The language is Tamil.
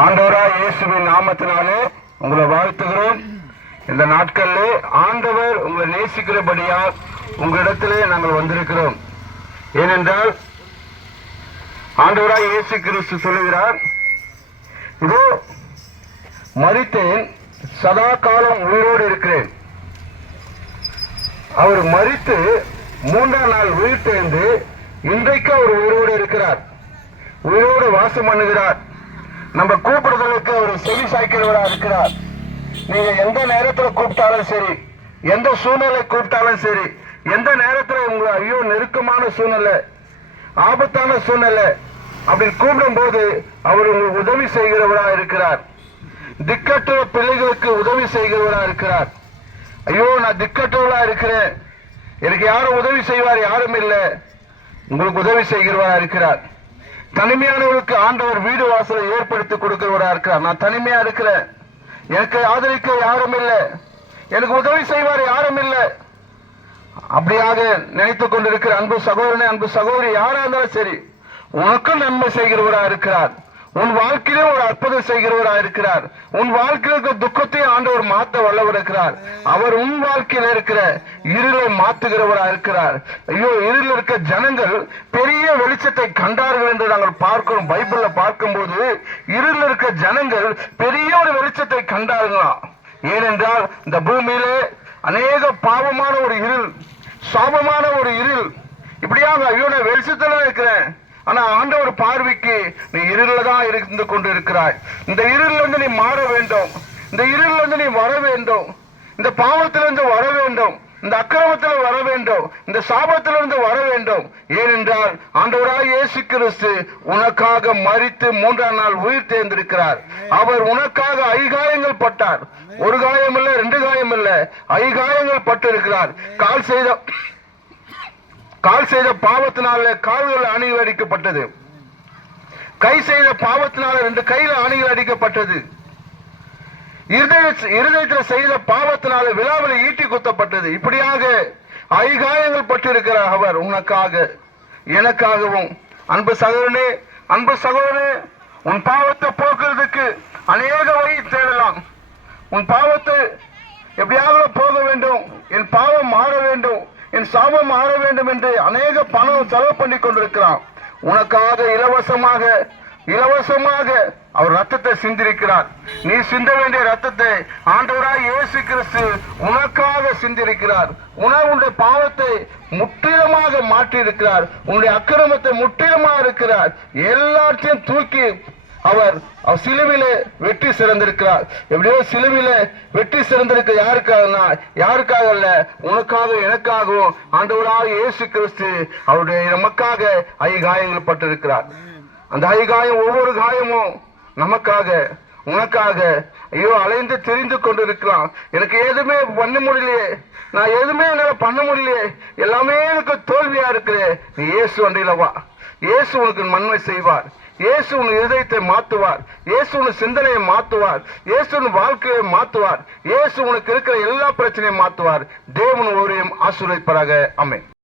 ஆண்டவராய் இயேசுவின் நாமத்தினாலே உங்களை வாழ்த்துகிறோம். இந்த நாட்களிலே ஆண்டவர் உங்களை நேசிக்கிறபடியால் உங்களிடத்திலே நாங்கள் வந்திருக்கிறோம். ஏனென்றால் ஆண்டவராய் இயேசு கிறிஸ்து சொல்லுகிறார், இதோ மரித்தேன், சதா காலம் உயிரோடு இருக்கிறேன். அவர் மரித்து 3ஆம் நாள் உயிர் தேர்ந்து இன்றைக்கு அவர் உயிரோடு இருக்கிறார், உயிரோடு வாசம் பண்ணுகிறார். நம்ம கூப்பிடுறதுக்கு அவர் செவி சாய்க்கிறவராக இருக்கிறார். நீங்க எந்த நேரத்தில் கூப்பிட்டாலும் சரி, எந்த சூழ்நிலை கூப்பிட்டாலும் சரி, எந்த நேரத்தில் உங்களை ஐயோ நெருக்கமான சூழ்நிலை, ஆபத்தான சூழ்நிலை அப்படி கூப்பிடும் போது அவர் உங்களுக்கு உதவி செய்கிறவராக இருக்கிறார். திக்கற்ற பிள்ளைகளுக்கு உதவி செய்கிறவராக இருக்கிறார். ஐயோ நான் திக்கற்றவளா இருக்கிறேன், எனக்கு யாரும் உதவி செய்வார், யாரும் இல்லை, உங்களுக்கு உதவி செய்கிறவராக இருக்கிறார். தனிமையானவர்களுக்கு ஆண்டவர் வீடு வாசலை ஏற்படுத்தி கொடுக்கிறவராக இருக்கிறார். நான் தனிமையா இருக்கிறேன், எனக்கு ஆதரிக்க யாரும் இல்லை, எனக்கு உதவி செய்வார் யாரும் இல்லை, அப்படியாக நினைத்துக் கொண்டிருக்கிற அன்பு சகோதரனே, அன்பு சகோதரி யாரா இருந்தாலும் சரி, உனக்கும் நன்மை செய்கிறவராக இருக்கிறார். உன் வாழ்க்கையிலே ஒரு அற்புதம் செய்கிறவராக இருக்கிறார். உன் வாழ்க்கையில் இருக்கிற துக்கத்தையும் ஆண்டவர் மாற்ற வல்லவர் இருக்கிறார். அவர் உன் வாழ்க்கையில் இருக்கிற இருளை மாற்றுகிறவராக இருக்கிறார். ஐயோ, இருளில் இருக்க ஜனங்கள் பெரிய வெளிச்சத்தை கண்டார்கள் என்று நாங்கள் பார்க்கிறோம். பைபிள்ல பார்க்கும்போது இருளில் இருக்க ஜனங்கள் பெரிய ஒரு வெளிச்சத்தை கண்டார்களாம். ஏனென்றால் இந்த பூமியிலே அநேக பாவமான ஒரு இருள், சாபமான ஒரு இருள், இப்படியாக ஐயோ நான் வெளிச்சத்துல இருக்கிறேன், ஆனா ஆண்டவர் பார்வைக்கு நீ இருளில் தான் இருந்து கொண்டு இருக்கிறாய். இந்த இருளில் இருந்து நீ மாற வேண்டும், இந்த இருளில் இருந்து நீ வர வேண்டும், இந்த பாவத்திலிருந்து வர வேண்டும், இந்த அக்கிரமத்தில் வர வேண்டும், இந்த சாபத்திலிருந்து வர வேண்டும். ஏனென்றால் ஆண்டவராய் இயேசு கிறிஸ்து உனக்காக மரித்து 3ஆம் நாள் உயிர் தேர்ந்திருக்கிறார். அவர் உனக்காக ஐகாயங்கள் பட்டார். ஒரு காயம் இல்லை, 2 காயம் இல்லை, ஐகாயங்கள் பட்டு இருக்கிறார். கால் செய்த பாவத்தினால கால்கள் அணிகள் அடிக்கப்பட்டது, கை செய்த பாவத்தினால 2 கையில் அணிகள் அடிக்கப்பட்டது, இருதயத்தில் செய்த பாவத்தினால விழாவில் ஈட்டி குத்தப்பட்டது. இப்படியாக ஐகாயங்கள் பட்டிருக்கிறார் அவர் உனக்காக எனக்காகவும். அன்பு சகோதரனே, அன்பு சகோதரனே, உன் பாவத்தை போக்குறதுக்கு அநேக வழி தேடலாம். உன் பாவத்தை எப்படியாக போக வேண்டும், என் பாவம் மாற வேண்டும், என் சாபம் மாற வேண்டும் என்று அநேக பணம் செலவு பண்ணி கொண்டிருக்கிறான். உனக்காக இலவசமாக அவர் ரத்தத்தை சிந்திருக்கிறார். நீ சிந்த வேண்டிய ரத்தத்தை ஆண்டவராய் இயேசு கிறிஸ்து உனக்காக சிந்திருக்கிறார். உன்னுடைய பாவத்தை முற்றிலுமாக மாற்றி இருக்கிறார், உன்னுடைய அக்கிரமத்தை முற்றிலுமாக இருக்கிறார். எல்லாத்தையும் தூக்கி அவர் சிலுவிலே வெற்றி சிறந்திருக்கிறார். எப்படியோ சிலுவிலே வெற்றி சிறந்திருக்க யாருக்காக அல்ல, உனக்காக எனக்காகவும் ஆண்டவராய் இயேசு கிறிஸ்து அவருடைய நமக்காக ஐகாயங்கள் பட்டிருக்கிறார். அந்த ஐகாயம் ஒவ்வொரு காயமும் நமக்காக உனக்காக. ஐயோ அலைந்து தெரிந்து கொண்டிருக்கலாம், எனக்கு எதுவுமே பண்ண முடியலையே, நான் எதுவுமே என்னால பண்ண முடியலையே, எல்லாமே எனக்கு தோல்வியா இருக்கிறே. நீ இயேசு அண்டையில வா, இயேசு உனக்கு நன்மை செய்வார். இயேசு உன் இதயத்தை மாற்றுவார், இயேசு உன் சிந்தனையை மாற்றுவார், இயேசு உன் வாழ்க்கையை மாற்றுவார், இயேசு உனக்கு இருக்கிற எல்லா பிரச்சனையும் மாற்றுவார். தேவன் ஒருவரையும் ஆசீர்வதிப்பாராக. ஆமென்.